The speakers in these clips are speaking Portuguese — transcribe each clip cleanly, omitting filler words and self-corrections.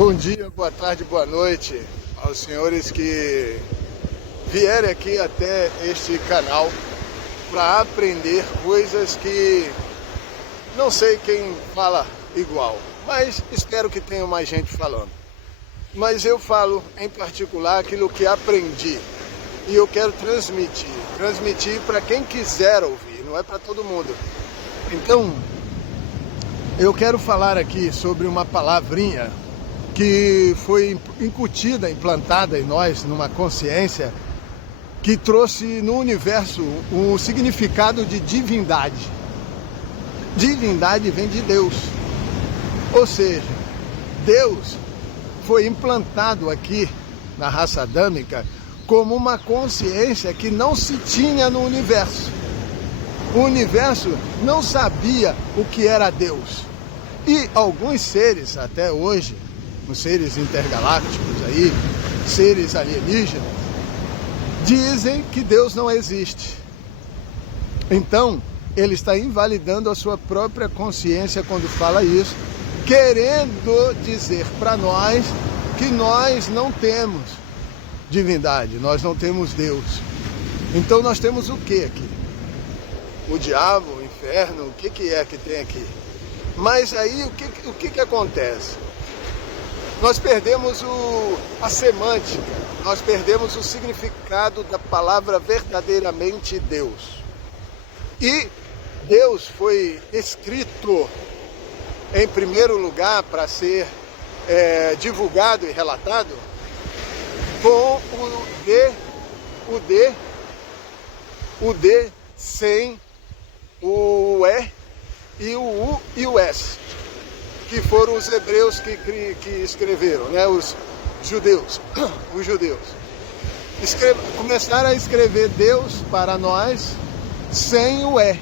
Bom dia, boa tarde, boa noite aos senhores que vierem aqui até este canal para aprender coisas que não sei quem fala igual, mas espero que tenha mais gente falando. Mas eu falo em particular aquilo que aprendi e eu quero transmitir para quem quiser ouvir, não é para todo mundo. Então, eu quero falar aqui sobre uma palavrinha que foi incutida, implantada em nós, numa consciência, que trouxe no universo o significado de divindade. Divindade vem de Deus. Ou seja, Deus foi implantado aqui na raça adâmica como uma consciência que não se tinha no universo. O universo não sabia o que era Deus. E alguns seres, até hoje, os seres intergalácticos aí, seres alienígenas, dizem que Deus não existe. Então, ele está invalidando a sua própria consciência quando fala isso, querendo dizer para nós que nós não temos divindade, nós não temos Deus. Então nós temos o que aqui? O diabo, o inferno, o que é que tem aqui? Mas aí o que acontece? Nós perdemos a semântica, nós perdemos o significado da palavra verdadeiramente Deus. E Deus foi escrito em primeiro lugar para ser divulgado e relatado com o D sem o E e o U e o S, que foram os hebreus que escreveram, né? Os judeus. Começaram a escrever Deus para nós sem o E,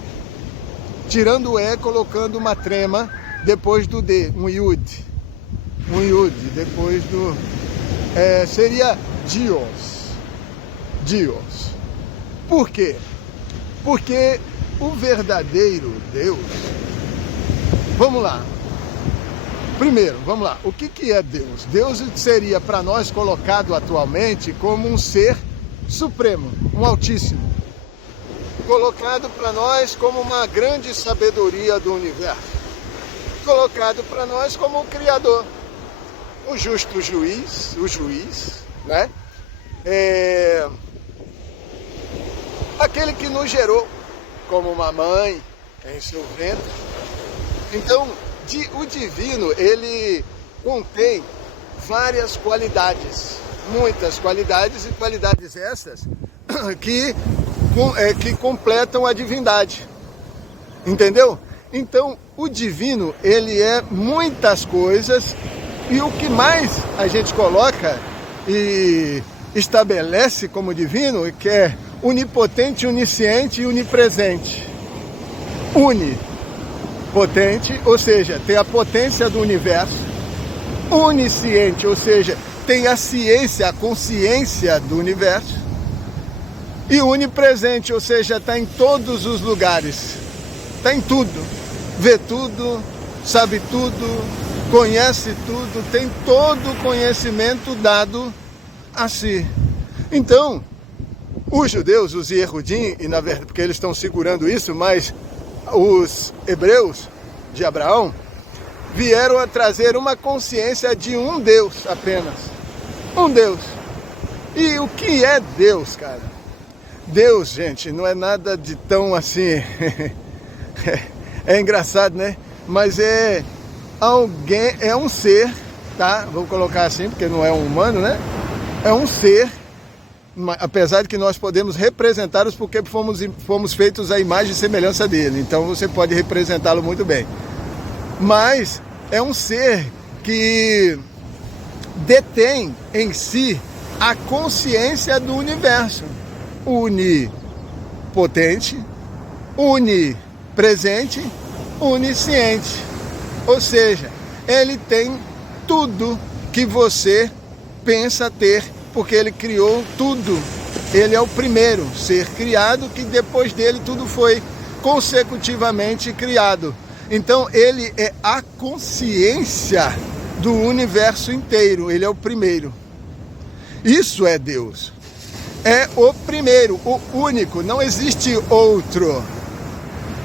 tirando o E, colocando uma trema depois do D, um Yud, depois do... seria Dios. Por quê? Porque o verdadeiro Deus... Vamos lá. Primeiro, vamos lá. O que é Deus? Deus seria para nós colocado atualmente como um ser supremo, um altíssimo. Colocado para nós como uma grande sabedoria do universo. Colocado para nós como o Criador. O justo juiz, né? Aquele que nos gerou como uma mãe em seu ventre. Então, o divino, ele contém várias qualidades, muitas qualidades, e qualidades essas que completam a divindade, entendeu? Então, o divino, ele é muitas coisas, e o que mais a gente coloca e estabelece como divino, que é onipotente, onisciente e onipresente. Potente, ou seja, tem a potência do universo. Onisciente, ou seja, tem a ciência, a consciência do universo. E onipresente, ou seja, está em todos os lugares. Está em tudo. Vê tudo, sabe tudo, conhece tudo, tem todo o conhecimento dado a si. Então, os judeus, os Yehudim, e na verdade, porque eles estão segurando isso, mas os hebreus de Abraão vieram a trazer uma consciência de um Deus apenas. Um Deus. E o que é Deus, cara? Deus, gente, não é nada de tão assim... é engraçado, né? Mas é alguém, é um ser, tá? Vou colocar assim, porque não é um humano, né? É um ser, apesar de que nós podemos representá-los porque fomos feitos à imagem e semelhança dele. Então você pode representá-lo muito bem. Mas é um ser que detém em si a consciência do universo. Onipotente, onipresente, onisciente. Ou seja, ele tem tudo que você pensa ter, porque ele criou tudo. Ele é o primeiro ser criado, que depois dele tudo foi consecutivamente criado. Então ele é a consciência do universo inteiro. Ele é o primeiro. Isso é Deus. É o primeiro, o único. Não existe outro.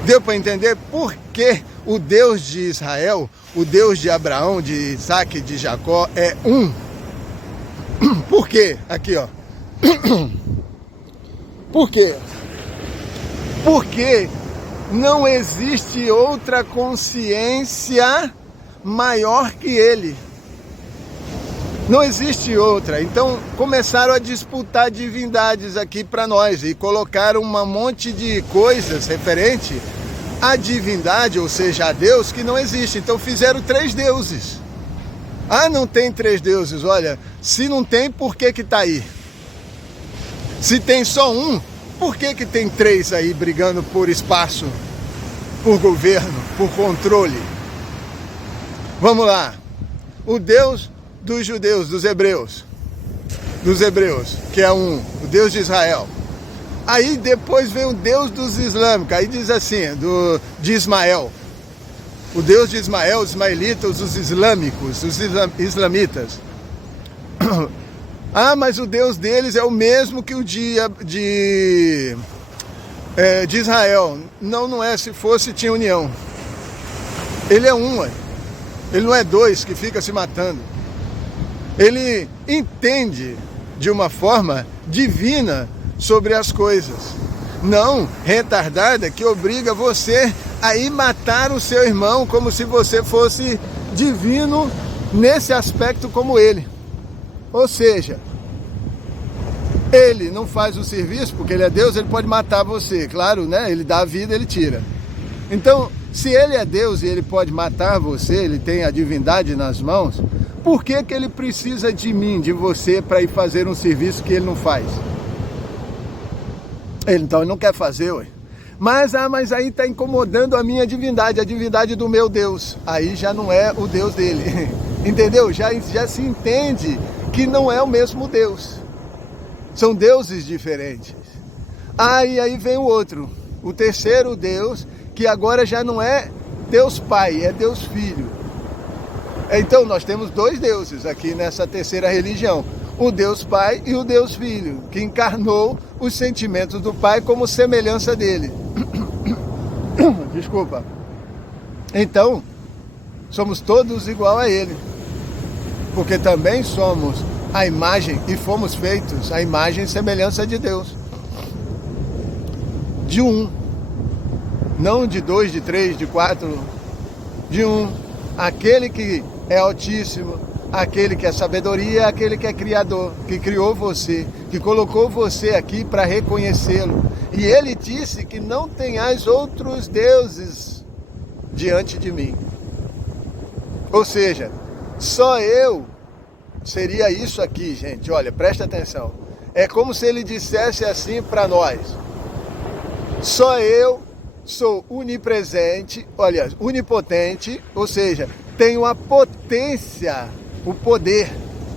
Deu para entender por que o Deus de Israel, o Deus de Abraão, de Isaac, de Jacó é um? Por quê? Aqui, ó. Por quê? Porque não existe outra consciência maior que ele. Não existe outra. Então começaram a disputar divindades aqui para nós e colocaram um monte de coisas referente à divindade, ou seja, a Deus, que não existe. Então fizeram 3 deuses. Ah, não tem 3 deuses. Olha, se não tem, por que está aí? Se tem só um, por que tem 3 aí brigando por espaço, por governo, por controle? Vamos lá. O Deus dos judeus, dos hebreus, que é um, o Deus de Israel. Aí depois vem o Deus dos islâmicos, aí diz assim, de Ismael. O Deus de Ismael, os ismaelitas, os islâmicos, os islamitas. Ah, mas o Deus deles é o mesmo que o de Israel. Não, não é. Se fosse, tinha união. Ele é um, ele não é 2 que fica se matando. Ele entende de uma forma divina sobre as coisas. Não retardada que obriga você a ir matar o seu irmão como se você fosse divino nesse aspecto como ele. Ou seja, ele não faz o serviço porque ele é Deus, ele pode matar você. Claro, né? Ele dá a vida, ele tira. Então, se ele é Deus e ele pode matar você, ele tem a divindade nas mãos, por que ele precisa de mim, de você, para ir fazer um serviço que ele não faz? Então ele não quer fazer, ué. Mas aí está incomodando a minha divindade, a divindade do meu Deus. Aí já não é o Deus dele. Entendeu? Já se entende que não é o mesmo Deus. São deuses diferentes. E aí vem o outro, o terceiro Deus, que agora já não é Deus Pai, é Deus Filho. Então nós temos 2 deuses aqui nessa terceira religião. O Deus Pai e o Deus Filho, que encarnou os sentimentos do Pai como semelhança dele. Desculpa. Então, somos todos igual a ele. Porque também somos a imagem e fomos feitos a imagem e semelhança de Deus. De um. Não de 2, de 3, de 4. De um. Aquele que é altíssimo, aquele que é sabedoria, aquele que é criador, que criou você, que colocou você aqui para reconhecê-lo. E ele disse que não tenhais outros deuses diante de mim. Ou seja, só eu seria isso aqui, gente. Olha, presta atenção. É como se ele dissesse assim para nós: só eu sou onipresente, olha, onipotente, ou seja, tenho a potência, o poder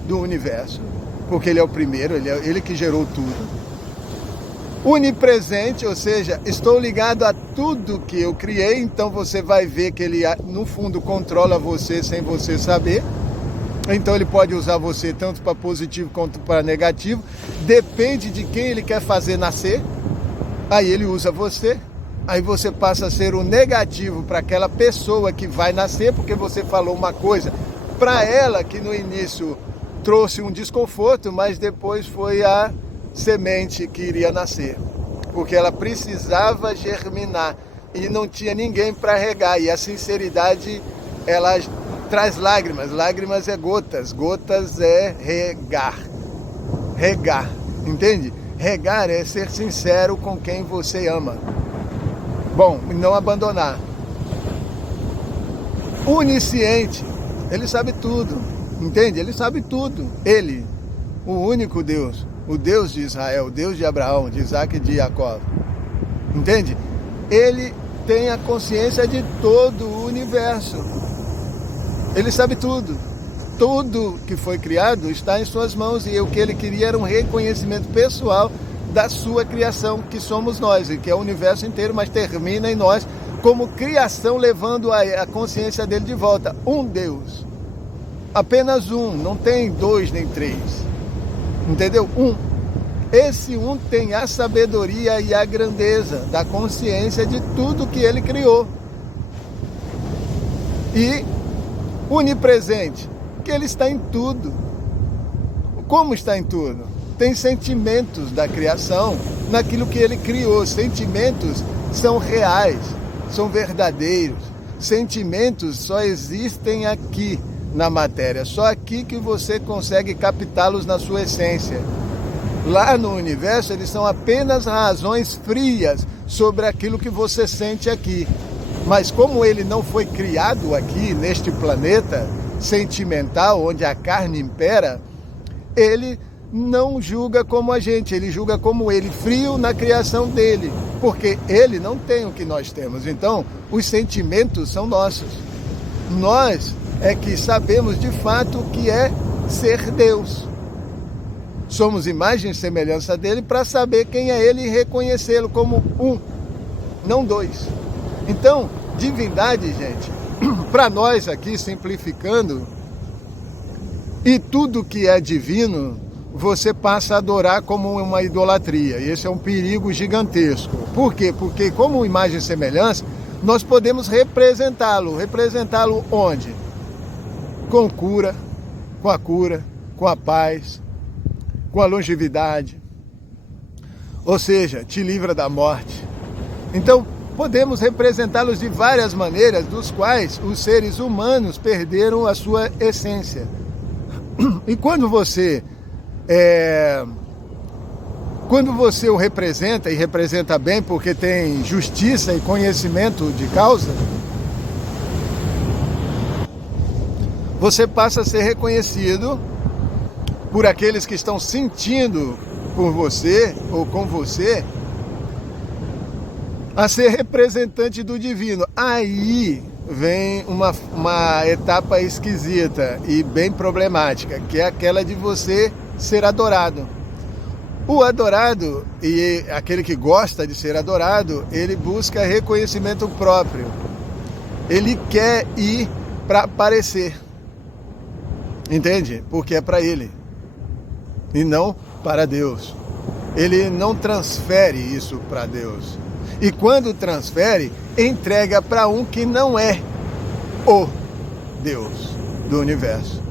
do universo, porque ele é o primeiro, ele que gerou tudo. Onipresente, ou seja, estou ligado a tudo que eu criei, então você vai ver que ele, no fundo, controla você sem você saber. Então ele pode usar você tanto para positivo quanto para negativo, depende de quem ele quer fazer nascer. Aí ele usa você. Aí você passa a ser o negativo para aquela pessoa que vai nascer, porque você falou uma coisa para ela que no início trouxe um desconforto, mas depois foi a semente que iria nascer. Porque ela precisava germinar e não tinha ninguém para regar. E a sinceridade, ela traz lágrimas. Lágrimas é gotas, gotas é regar. Regar, entende? Regar é ser sincero com quem você ama. Bom, não abandonar. Onisciente, ele sabe tudo, entende? Ele sabe tudo. Ele, o único Deus, o Deus de Israel, o Deus de Abraão, de Isaac e de Jacó, entende? Ele tem a consciência de todo o universo. Ele sabe tudo. Tudo que foi criado está em suas mãos, e o que ele queria era um reconhecimento pessoal da sua criação, que somos nós, e que é o universo inteiro, mas termina em nós como criação, levando a consciência dele de volta. Um Deus. Apenas um, não tem dois nem três. Entendeu? Um. Esse um tem a sabedoria e a grandeza da consciência de tudo que ele criou. E onipresente, que ele está em tudo. Como está em tudo? Tem sentimentos da criação naquilo que ele criou. Sentimentos são reais, são verdadeiros. Sentimentos só existem aqui na matéria, só aqui que você consegue captá-los na sua essência. Lá no universo, eles são apenas razões frias sobre aquilo que você sente aqui. Mas como ele não foi criado aqui, neste planeta sentimental, onde a carne impera, ele não julga como a gente, ele julga como ele, frio na criação dele, porque ele não tem o que nós temos. Então, os sentimentos são nossos. Nós é que sabemos de fato o que é ser Deus. Somos imagem e semelhança dele para saber quem é ele e reconhecê-lo como um, não dois. Então, divindade, gente, para nós aqui, simplificando, e tudo que é divino, você passa a adorar como uma idolatria. E esse é um perigo gigantesco. Por quê? Porque como imagem e semelhança, nós podemos representá-lo. Representá-lo onde? Com cura, com a paz, com a longevidade. Ou seja, te livra da morte. Então, podemos representá-los de várias maneiras, dos quais os seres humanos perderam a sua essência. E quando você o representa, e representa bem porque tem justiça e conhecimento de causa, você passa a ser reconhecido por aqueles que estão sentindo por você ou com você, a ser representante do divino. Aí vem uma etapa esquisita e bem problemática, que é aquela de você ser adorado. O adorado, e aquele que gosta de ser adorado, ele busca reconhecimento próprio. Ele quer ir para aparecer. Entende? Porque é para ele e não para Deus. Ele não transfere isso para Deus. E quando transfere, entrega para um que não é o Deus do universo.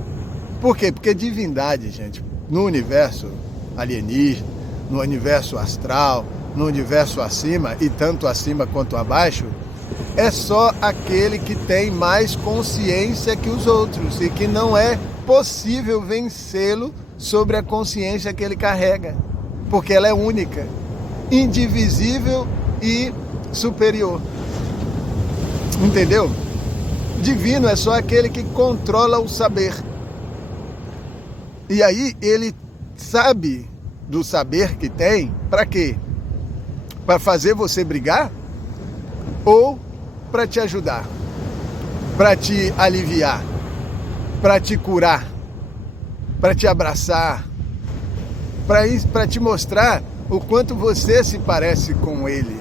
Por quê? Porque divindade, gente, no universo alienígena, no universo astral, no universo acima, e tanto acima quanto abaixo, é só aquele que tem mais consciência que os outros e que não é possível vencê-lo sobre a consciência que ele carrega, porque ela é única, indivisível e superior. Entendeu? Divino é só aquele que controla o saber. E aí ele sabe do saber que tem, para quê? Para fazer você brigar? Ou para te ajudar? Para te aliviar? Para te curar? Para te abraçar? Para te mostrar o quanto você se parece com ele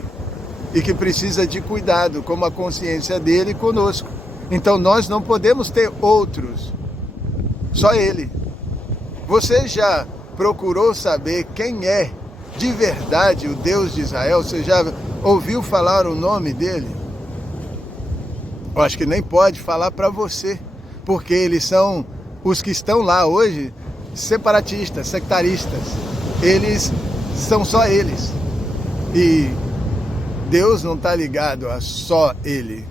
e que precisa de cuidado, como a consciência dele conosco. Então nós não podemos ter outros, só ele. Você já procurou saber quem é de verdade o Deus de Israel? Você já ouviu falar o nome dele? Eu acho que nem pode falar para você, porque eles são os que estão lá hoje, separatistas, sectaristas. Eles são só eles. E Deus não está ligado a só ele.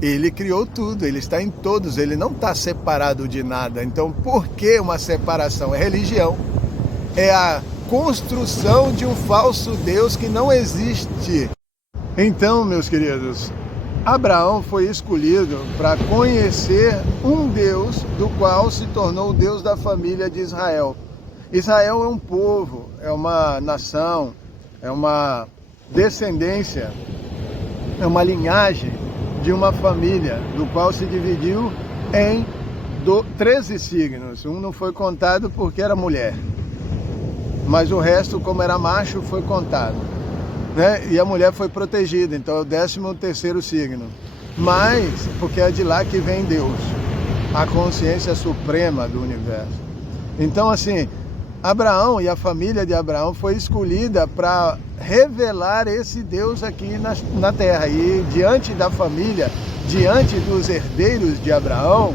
Ele criou tudo, ele está em todos, ele não está separado de nada. Então, por que uma separação? É religião. É a construção de um falso Deus que não existe. Então, meus queridos, Abraão foi escolhido para conhecer um Deus do qual se tornou o Deus da família de Israel. Israel é um povo, é uma nação, é uma descendência, é uma linhagem de uma família, do qual se dividiu em 13 signos. Um não foi contado porque era mulher, mas o resto, como era macho, foi contado, né? E a mulher foi protegida, então é o 13º signo. Mas, porque é de lá que vem Deus. a consciência suprema do universo. Então, assim, Abraão e a família de Abraão foi escolhida para revelar esse Deus aqui na terra. E diante da família, diante dos herdeiros de Abraão,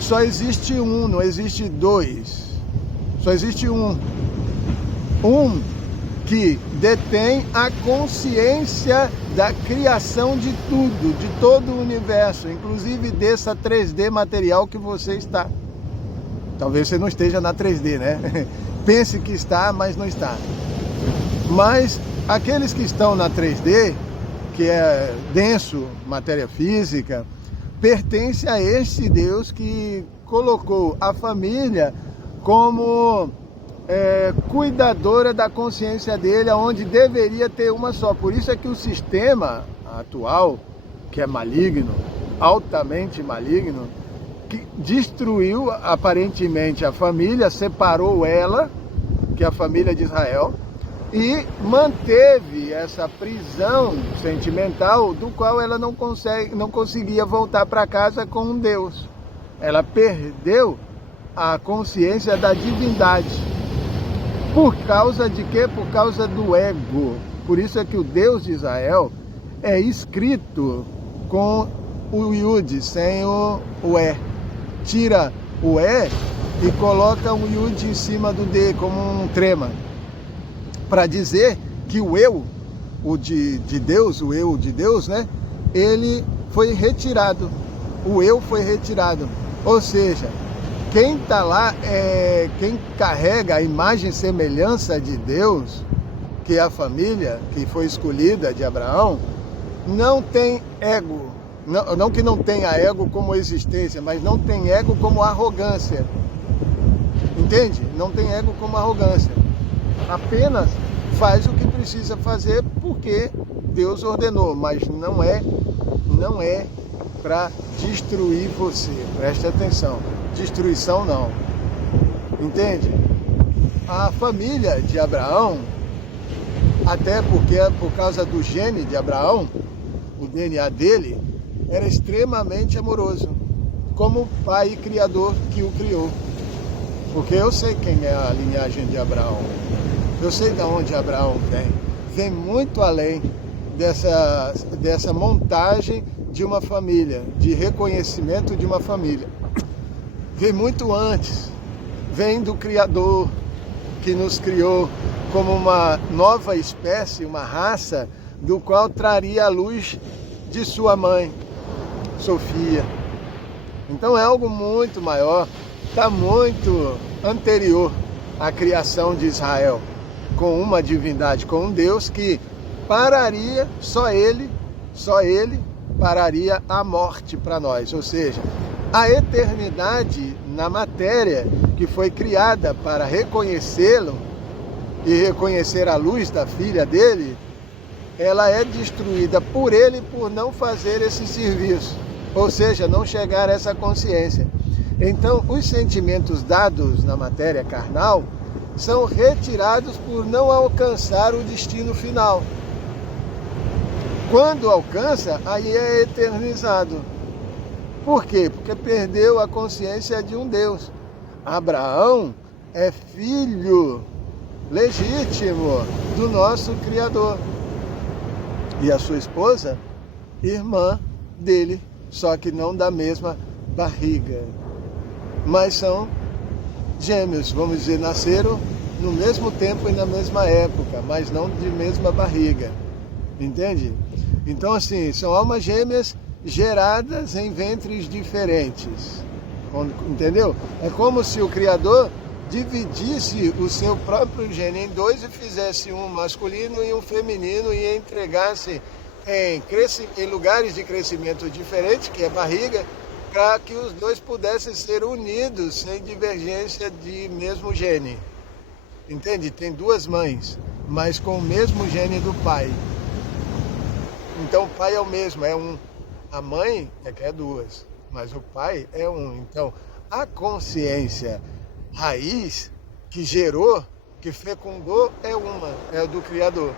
só existe um, não existe dois. Só existe um. Um que detém a consciência da criação de tudo, de todo o universo, inclusive dessa 3D material que você está. Talvez você não esteja na 3D, né? Pense que está, mas não está. Mas aqueles que estão na 3D, que é denso, matéria física, pertence a este Deus que colocou a família como cuidadora da consciência dele, onde deveria ter uma só. Por isso é que o sistema atual, que é maligno, altamente maligno, que destruiu aparentemente a família, separou ela, que é a família de Israel, e manteve essa prisão sentimental do qual ela não conseguia voltar para casa com um Deus. Ela perdeu a consciência da divindade. Por causa de quê? Por causa do ego. Por isso é que o Deus de Israel é escrito com o Yud, sem o E. Tira o E e coloca um Yud em cima do D, como um trema. Para dizer que o eu, o de Deus, o eu de Deus, né? Ele foi retirado. O eu foi retirado. Ou seja, quem está lá, quem carrega a imagem e semelhança de Deus, que é a família que foi escolhida de Abraão, não tem ego. Não que não tenha ego como existência, mas não tem ego como arrogância. Entende? Não tem ego como arrogância. Apenas faz o que precisa fazer porque Deus ordenou, mas não é para destruir você. Preste atenção. Destruição não. Entende? A família de Abraão, até porque por causa do gene de Abraão, o DNA dele era extremamente amoroso, como o pai criador que o criou. Porque eu sei quem é a linhagem de Abraão. Eu sei de onde Abraão vem. Vem muito além dessa montagem de uma família, de reconhecimento de uma família. Vem muito antes. Vem do Criador que nos criou como uma nova espécie, uma raça, do qual traria a luz de sua mãe, Sofia. Então é algo muito maior, está muito anterior à criação de Israel, com uma divindade, com um Deus que pararia, só ele pararia a morte para nós, ou seja, a eternidade na matéria que foi criada para reconhecê-lo e reconhecer a luz da filha dele, ela é destruída por ele por não fazer esse serviço, ou seja, não chegar a essa consciência. Então, os sentimentos dados na matéria carnal são retirados por não alcançar o destino final. Quando alcança, aí é eternizado. Por quê? Porque perdeu a consciência de um Deus. Abraão é filho legítimo do nosso Criador. E a sua esposa, irmã dele, só que não da mesma barriga. Mas são gêmeos, vamos dizer, nasceram no mesmo tempo e na mesma época, mas não de mesma barriga. Entende? Então, assim, são almas gêmeas geradas em ventres diferentes. Entendeu? É como se o Criador dividisse o seu próprio gene em dois e fizesse um masculino e um feminino e entregasse em lugares de crescimento diferentes, que é barriga, para que os dois pudessem ser unidos sem divergência de mesmo gene. Entende? Tem duas mães, mas com o mesmo gene do pai. Então o pai é o mesmo, é um. A mãe é que é duas, mas o pai é um. Então a consciência raiz que gerou, que fecundou, é uma, é do Criador.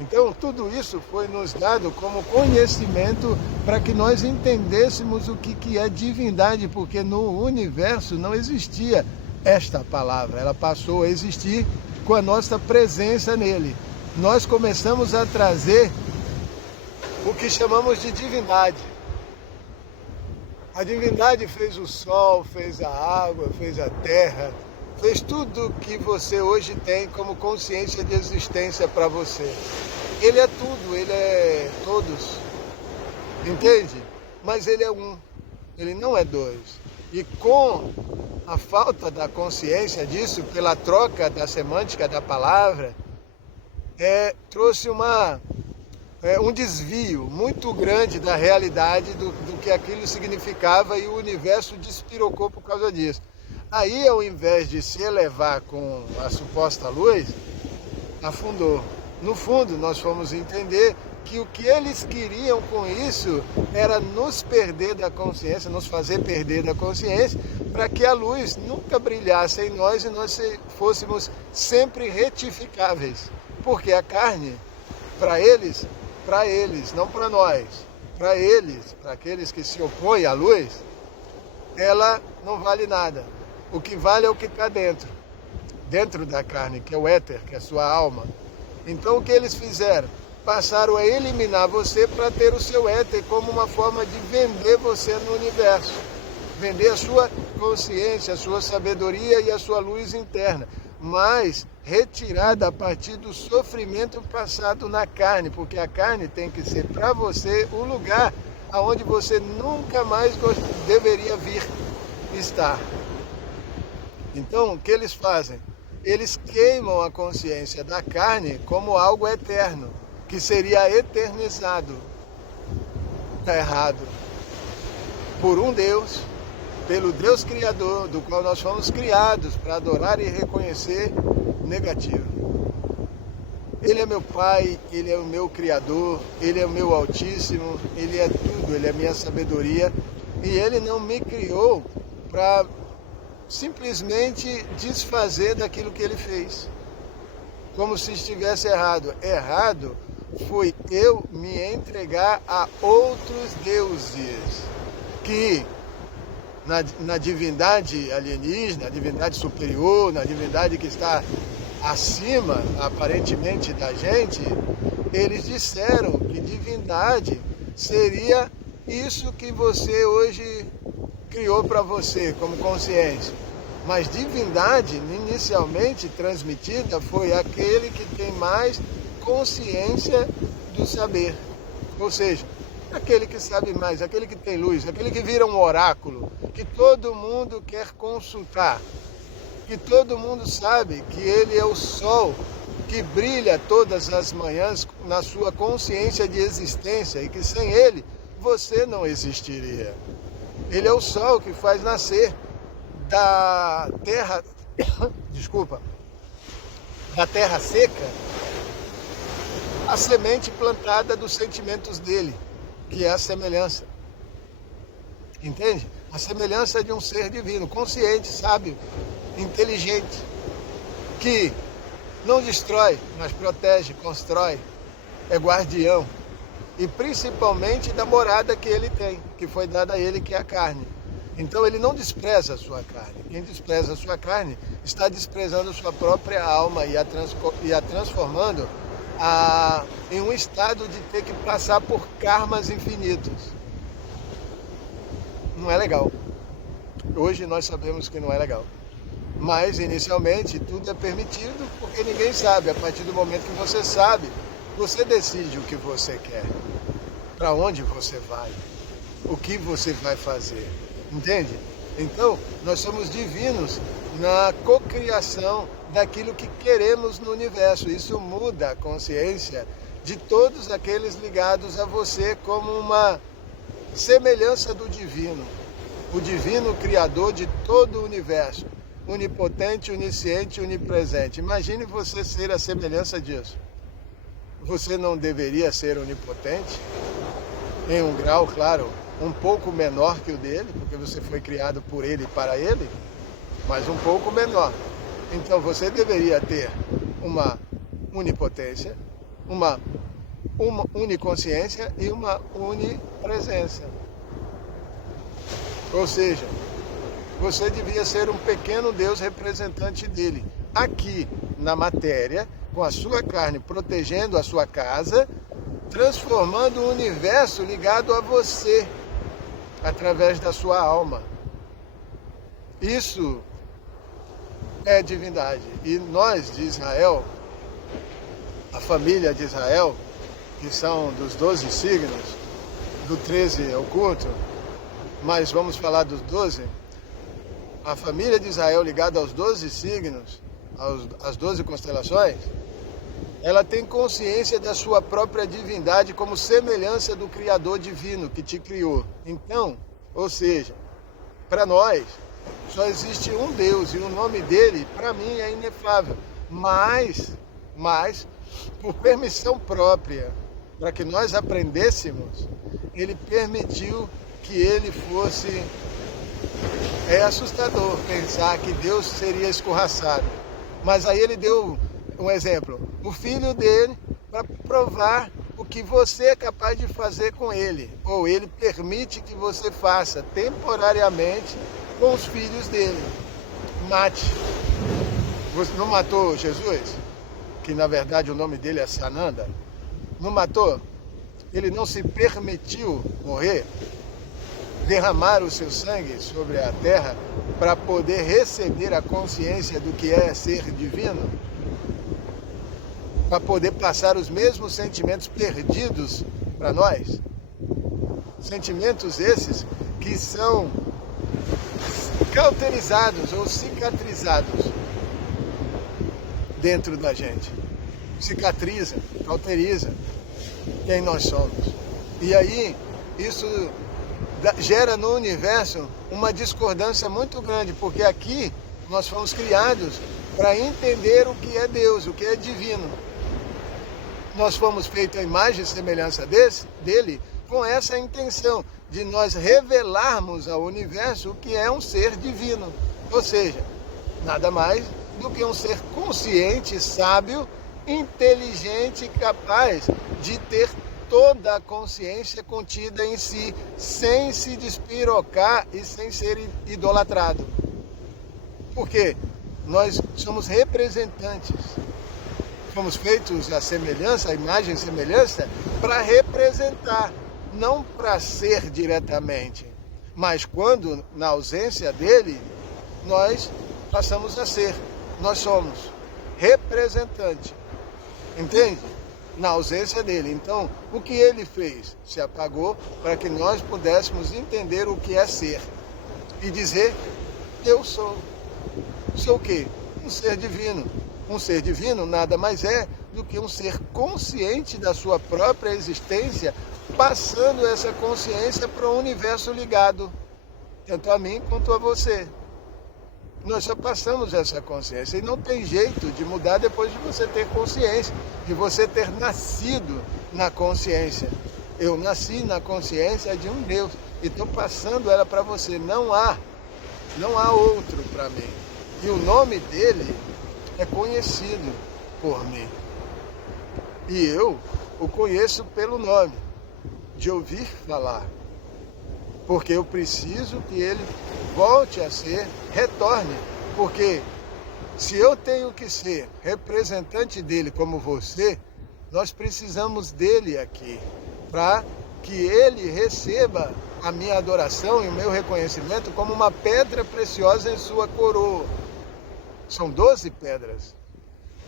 Então, tudo isso foi nos dado como conhecimento para que nós entendêssemos o que é divindade, porque no universo não existia esta palavra, ela passou a existir com a nossa presença nele. Nós começamos a trazer o que chamamos de divindade. A divindade fez o sol, fez a água, fez a terra, fez tudo que você hoje tem como consciência de existência para você. Ele é tudo, ele é todos, entende? Mas ele é um, ele não é dois. E com a falta da consciência disso, pela troca da semântica da palavra, trouxe um desvio muito grande da realidade do que aquilo significava, e o universo despirocou por causa disso. Aí, ao invés de se elevar com a suposta luz, afundou. No fundo, nós fomos entender que o que eles queriam com isso era nos perder da consciência, nos fazer perder da consciência, para que a luz nunca brilhasse em nós e nós fôssemos sempre retificáveis. Porque a carne, para eles, não para nós, para eles, para aqueles que se opõem à luz, ela não vale nada. O que vale é o que está dentro da carne, que é o éter, que é a sua alma. Então o que eles fizeram? Passaram a eliminar você para ter o seu éter como uma forma de vender você no universo. Vender a sua consciência, a sua sabedoria e a sua luz interna. Mas retirada a partir do sofrimento passado na carne, porque a carne tem que ser para você o lugar aonde você nunca mais deveria vir estar. Então, o que eles fazem? Eles queimam a consciência da carne como algo eterno, que seria eternizado. Está errado. Por um Deus, pelo Deus Criador, do qual nós fomos criados para adorar e reconhecer, negativo. Ele é meu Pai, Ele é o meu Criador, Ele é o meu Altíssimo, Ele é tudo, Ele é a minha sabedoria, e Ele não me criou para simplesmente desfazer daquilo que Ele fez, como se estivesse errado. Errado foi eu me entregar a outros deuses, que na divindade alienígena, na divindade superior, na divindade que está acima, aparentemente, da gente, eles disseram que divindade seria isso que você hoje criou para você como consciência. Mas divindade, inicialmente transmitida, foi aquele que tem mais consciência do saber. Ou seja, aquele que sabe mais, aquele que tem luz, aquele que vira um oráculo, que todo mundo quer consultar, que todo mundo sabe que ele é o sol que brilha todas as manhãs na sua consciência de existência, e que sem ele você não existiria. Ele é o sol que faz nascer da terra, da terra seca, a semente plantada dos sentimentos dele, que é a semelhança. Entende? A semelhança de um ser divino, consciente, sábio, inteligente, que não destrói, mas protege, constrói, é guardião. E principalmente da morada que ele tem, que foi dada a ele, que é a carne. Então ele não despreza a sua carne. Quem despreza a sua carne está desprezando a sua própria alma e a transformando em um estado de ter que passar por karmas infinitos. Não é legal. Hoje nós sabemos que não é legal. Mas inicialmente tudo é permitido, porque ninguém sabe. A partir do momento que você sabe, você decide o que você quer, para onde você vai, o que você vai fazer. Entende? Então, nós somos divinos na cocriação daquilo que queremos no universo. Isso muda a consciência de todos aqueles ligados a você como uma semelhança do divino. O divino criador de todo o universo. Onipotente, onisciente, onipresente. Imagine você ser a semelhança disso. Você não deveria ser onipotente? Em um grau, claro, um pouco menor que o dele, porque você foi criado por ele e para ele, mas um pouco menor. Então você deveria ter uma onipotência, uma uniconsciência e uma unipresença. Ou seja, você devia ser um pequeno Deus representante dele, aqui na matéria, com a sua carne protegendo a sua casa, transformando o universo ligado a você, através da sua alma. Isso é divindade. E nós de Israel, a família de Israel, que são dos 12 signos, do 13 oculto, mas vamos falar dos 12, a família de Israel ligada aos 12 signos, às 12 constelações, ela tem consciência da sua própria divindade como semelhança do Criador divino que te criou. Então, ou seja, para nós, só existe um Deus e o nome dele, para mim, é inefável. Mas, por permissão própria, para que nós aprendêssemos, ele permitiu que ele fosse... É assustador pensar que Deus seria escorraçado. Mas aí ele deu um exemplo. O filho dele, para provar o que você é capaz de fazer com ele. Ou ele permite que você faça temporariamente com os filhos dele. Mate. Você não matou Jesus? Que na verdade o nome dele é Sananda. Não matou? Ele não se permitiu morrer? Derramar o seu sangue sobre a terra para poder receber a consciência do que é ser divino? Para poder passar os mesmos sentimentos perdidos para nós? Sentimentos esses que são cauterizados ou cicatrizados dentro da gente. Cicatriza, cauteriza quem nós somos. E aí, isso gera no universo uma discordância muito grande, porque aqui nós fomos criados para entender o que é Deus, o que é divino. Nós fomos feitos à imagem e semelhança dele com essa intenção de nós revelarmos ao universo o que é um ser divino. Ou seja, nada mais do que um ser consciente, sábio, inteligente, capaz de ter toda a consciência contida em si, sem se despirocar e sem ser idolatrado. Porque nós somos representantes. Fomos feitos à semelhança, à imagem e semelhança, para representar, não para ser diretamente. Mas quando, na ausência dele, nós passamos a ser. Nós somos representante. Entende? Na ausência dele. Então, o que ele fez? Se apagou para que nós pudéssemos entender o que é ser. E dizer, eu sou. Sou o quê? Um ser divino. Um ser divino nada mais é do que um ser consciente da sua própria existência, passando essa consciência para o universo ligado, tanto a mim quanto a você. Nós só passamos essa consciência e não tem jeito de mudar depois de você ter consciência, de você ter nascido na consciência. Eu nasci na consciência de um Deus e estou passando ela para você. Não há outro para mim. E o nome dele é conhecido por mim. E eu o conheço pelo nome, de ouvir falar. Porque eu preciso que ele volte a ser, retorne. Porque se eu tenho que ser representante dele como você, nós precisamos dele aqui, para que ele receba a minha adoração e o meu reconhecimento como uma pedra preciosa em sua coroa. São 12 pedras.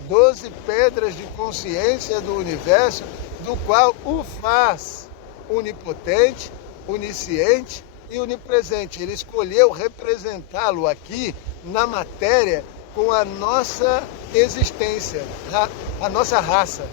12 pedras de consciência do universo, do qual o faz onipotente, onisciente e onipresente. Ele escolheu representá-lo aqui na matéria com a nossa existência, a nossa raça.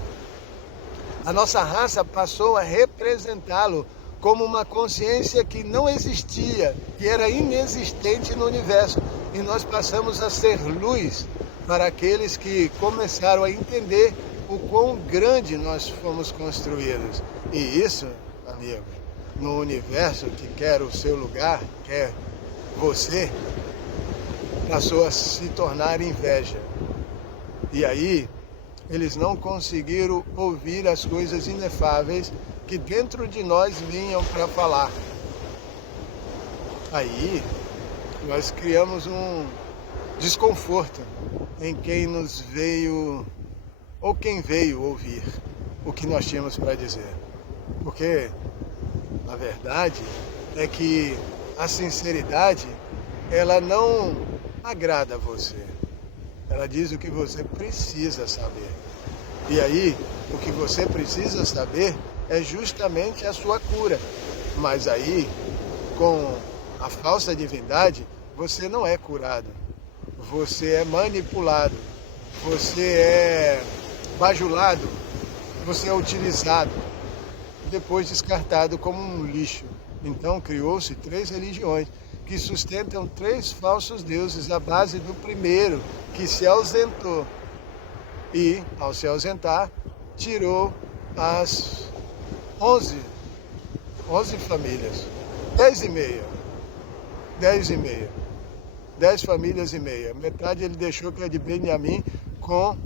A nossa raça passou a representá-lo como uma consciência que não existia, que era inexistente no universo. E nós passamos a ser luz para aqueles que começaram a entender o quão grande nós fomos construídos. E isso, amigo, no universo que quer o seu lugar, quer você, passou a se tornar inveja. E aí, eles não conseguiram ouvir as coisas inefáveis que dentro de nós vinham para falar. Aí nós criamos um desconforto em quem nos veio, ou quem veio ouvir o que nós tínhamos para dizer. Porque a verdade é que a sinceridade, ela não agrada a você. Ela diz o que você precisa saber. E aí, o que você precisa saber é justamente a sua cura. Mas aí, com a falsa divindade, você não é curado. Você é manipulado. Você é bajulado. Você é utilizado. Depois descartado como um lixo. Então criou-se 3 religiões que sustentam 3 falsos deuses à base do primeiro, que se ausentou. E, ao se ausentar, tirou as 11 famílias, 10 e meia, 10 famílias e meia. Metade ele deixou, que é de Benjamim, com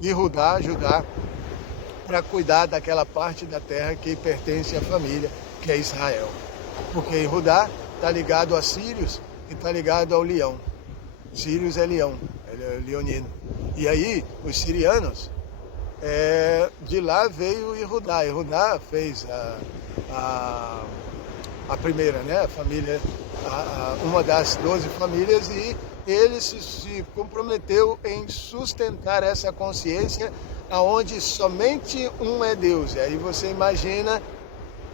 Judá, para cuidar daquela parte da terra que pertence à família, que é Israel. Porque Judá está ligado a Sírios e está ligado ao leão. Sírios é leão, ele é leonino. E aí, os sirianos, de lá veio Judá. Judá fez a primeira, né? A família, uma das 12 famílias, e ele se comprometeu em sustentar essa consciência aonde somente um é Deus. E aí você imagina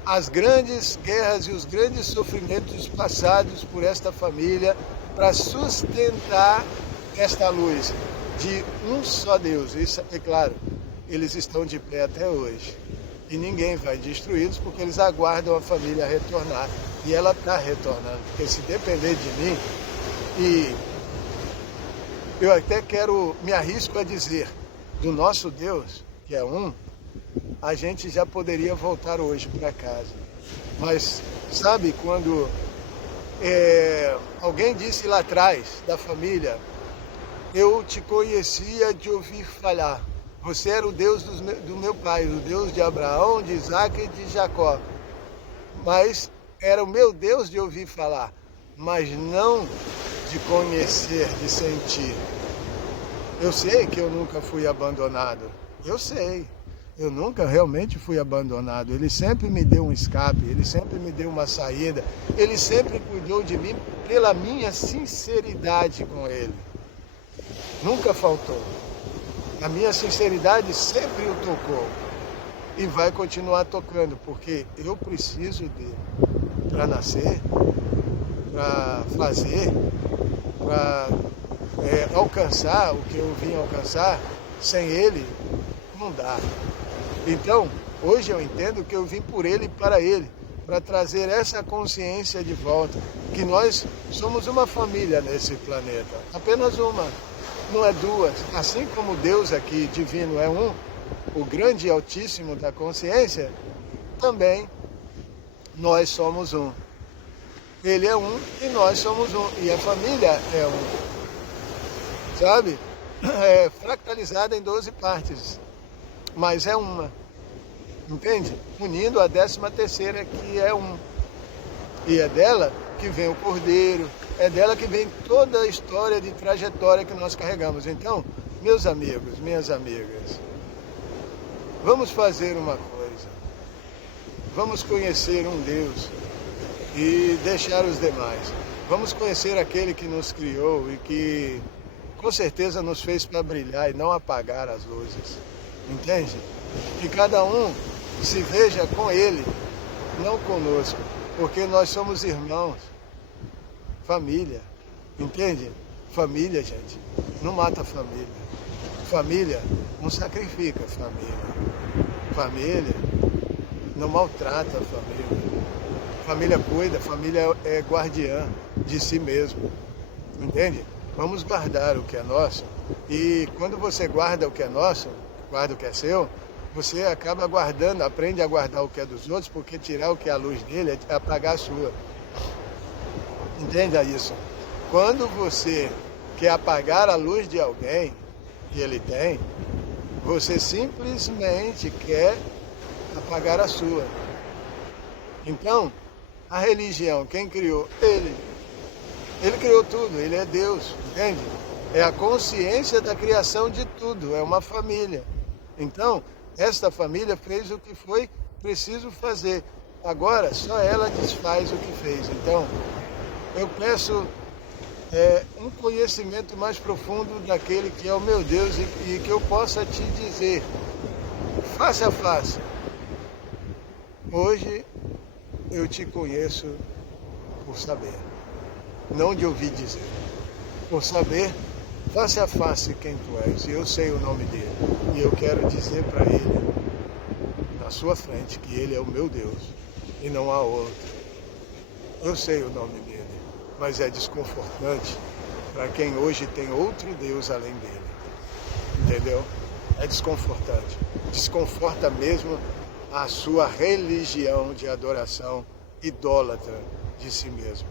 as grandes guerras e os grandes sofrimentos passados por esta família para sustentar esta luz de um só Deus. Isso é claro, eles estão de pé até hoje. E ninguém vai destruí-los porque eles aguardam a família retornar. E ela está retornando. Porque se depender de mim, e eu até me arrisco a dizer, do nosso Deus, que é um, a gente já poderia voltar hoje para casa. Mas sabe quando alguém disse lá atrás da família, eu te conhecia de ouvir falar. Você era o Deus do meu pai, o Deus de Abraão, de Isaac e de Jacó. Mas era o meu Deus de ouvir falar, mas não de conhecer, de sentir. Eu sei que eu nunca fui abandonado. Eu sei. Eu nunca realmente fui abandonado. Ele sempre me deu um escape, ele sempre me deu uma saída. Ele sempre cuidou de mim pela minha sinceridade com ele. Nunca faltou. A minha sinceridade sempre o tocou. E vai continuar tocando, porque eu preciso dele para nascer, para fazer, para alcançar o que eu vim alcançar. Sem ele, não dá. Então, hoje eu entendo que eu vim por ele e para ele, para trazer essa consciência de volta, que nós somos uma família nesse planeta, apenas uma, não é duas. Assim como Deus aqui, divino, é um, o grande e altíssimo da consciência, também nós somos um. Ele é um e nós somos um, e a família é um, sabe? É fractalizada em 12 partes, mas é uma, entende? Unindo a 13ª, que é um. E é dela que vem o Cordeiro, é dela que vem toda a história de trajetória que nós carregamos. Então, meus amigos, minhas amigas, vamos fazer uma coisa. Vamos conhecer um Deus e deixar os demais. Vamos conhecer aquele que nos criou e que com certeza nos fez para brilhar e não apagar as luzes. Entende? Que cada um se veja com ele, não conosco, porque nós somos irmãos. Família. Entende? Família, gente, não mata a família. Família não sacrifica a família. Família não maltrata a família. Família cuida, família é guardiã de si mesmo. Entende? Vamos guardar o que é nosso. E quando você guarda o que é nosso, guarda o que é seu, você acaba guardando, aprende a guardar o que é dos outros, porque tirar o que é a luz dele é apagar a sua. Entenda isso. Quando você quer apagar a luz de alguém, que ele tem, Você simplesmente quer apagar a sua. Então, a religião, quem criou? Ele. Ele criou tudo, ele é Deus, entende? É a consciência da criação de tudo, é uma família. Então, esta família fez o que foi preciso fazer. Agora, só ela desfaz o que fez. Então, eu peço um conhecimento mais profundo daquele que é o meu Deus e que eu possa te dizer, face a face, hoje eu te conheço por saber, não de ouvir dizer, por saber face a face quem tu és, e eu sei o nome dele, e eu quero dizer para ele, na sua frente, que ele é o meu Deus, e não há outro. Eu sei o nome dele, mas é desconfortante para quem hoje tem outro Deus além dele, entendeu? É desconfortante, desconforta mesmo a sua religião de adoração idólatra de si mesmo.